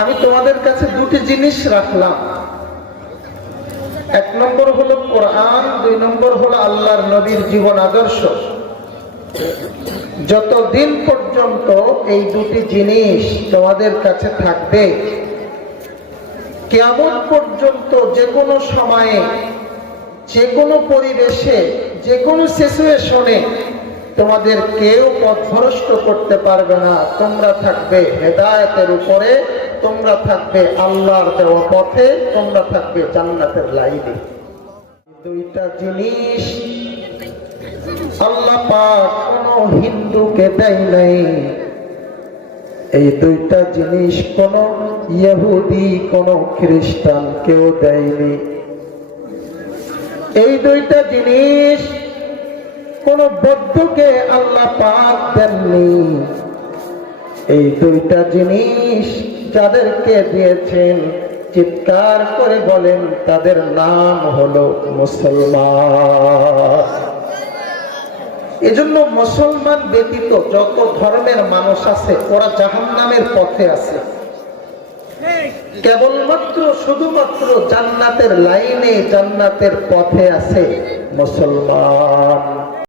আমি তোমাদের কাছে দুটি জিনিস রাখলাম। এক নম্বর হলো কোরআন, দুই নম্বর হলো আল্লাহর নবীর জীবন আদর্শ। যতদিন পর্যন্ত এই দুটি জিনিস তোমাদের কাছে থাকবে, কিয়ামত পর্যন্ত যে কোনো সময়ে, যে কোনো পরিবেশে, যে কোনো সিচুয়েশনে তোমাদের কেউ পথভ্রষ্ট করতে পারবে না। তোমরা থাকবে হেদায়েতের উপরে, তোমরা থাকবে আল্লাহর দেওয়া পথে, তোমরা থাকবে জান্নাতের লাইনে। দুইটা জিনিস আল্লাহ পাক কোনো হিন্দুকে দেয় নাই। এই দুইটা জিনিস কোন ইহুদি, কোন খ্রিস্টান কেউ দেয়নি। এই দুইটা জিনিস কোন বৌদ্ধকে আল্লাহ পাক দেননি। এই দুইটা জিনিস যাদেরকে দিয়েছেন চিৎকার করে বলেন, তাদের নাম হলো মুসলমান। এজন্য মুসলমান ব্যতীত যত ধর্মের মানুষ আছে ওরা জাহান্নামের পথে আছে। কেবলমাত্র শুধুমাত্র জান্নাতের লাইনে, জান্নাতের পথে আছে মুসলমান।